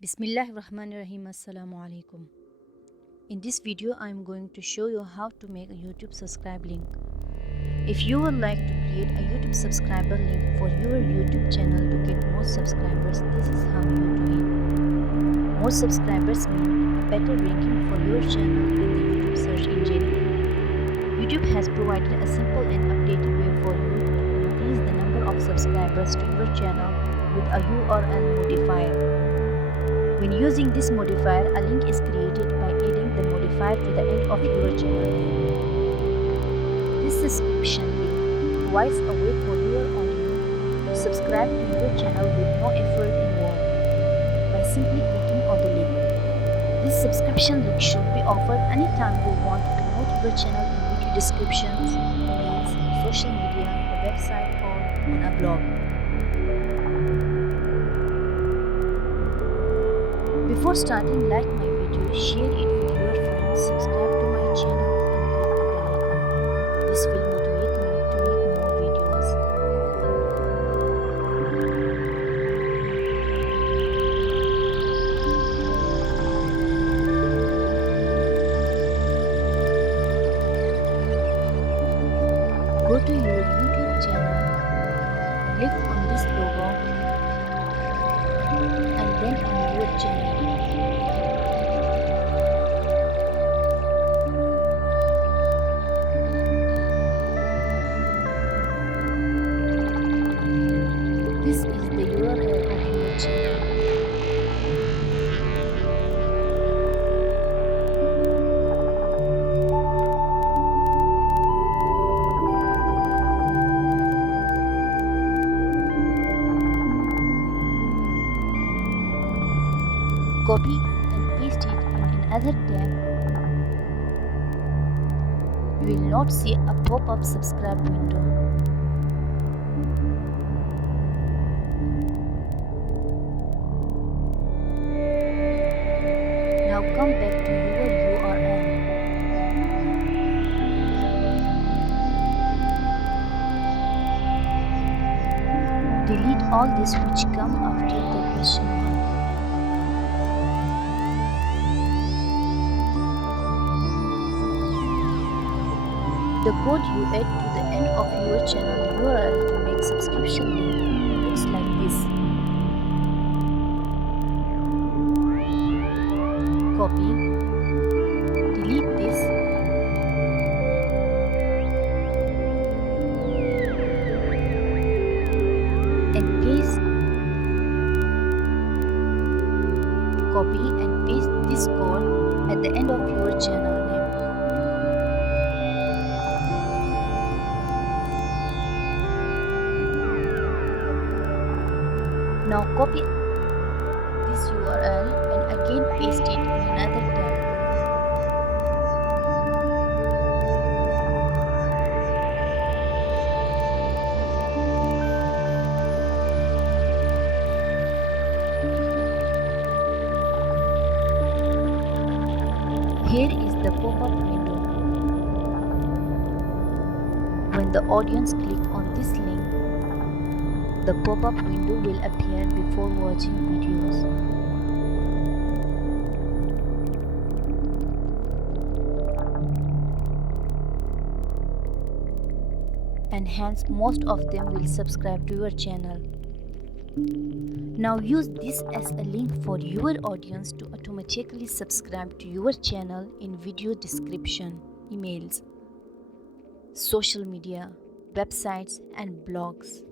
Bismillahirrahmanirrahim. Assalamu alaikum. In this video I am going to show you how to make a YouTube subscribe link. If you would like to create a YouTube subscriber link for your YouTube channel to get more subscribers, this is how you do it. More subscribers mean better ranking for your channel in the YouTube search engine. YouTube has provided a simple and updated way for you to increase the number of subscribers to your channel with a URL modifier. When using this modifier, a link is created by adding the modifier to the end of your channel name. This subscription link provides a way for your audience to subscribe to your channel with no effort involved by simply clicking on the link. This subscription link should be offered anytime you want to promote your channel in video descriptions, emails, social media, a website, or on a blog. Before starting, like my video, share it with your friends, subscribe to my channel and click the bell icon. This will motivate me to make more videos. Go to your YouTube channel, click on this logo and then on your channel. This is the URL of your channel. Copy and paste it in another tab. You will not see a pop-up subscribe window. Now come back to your URL. Delete all this which come after the question mark. The code you add to the end of your channel URL to make subscription link looks like this. Copy, delete this, and paste. Copy and paste this code at the end of your channel name. Now copy this URL and again paste it in another tab. Here is the pop-up window. When the audience click on this link, the pop-up window will appear before watching videos. And hence most of them will subscribe to your channel. Now use this as a link for your audience to automatically subscribe to your channel in video description, emails, social media, websites and blogs.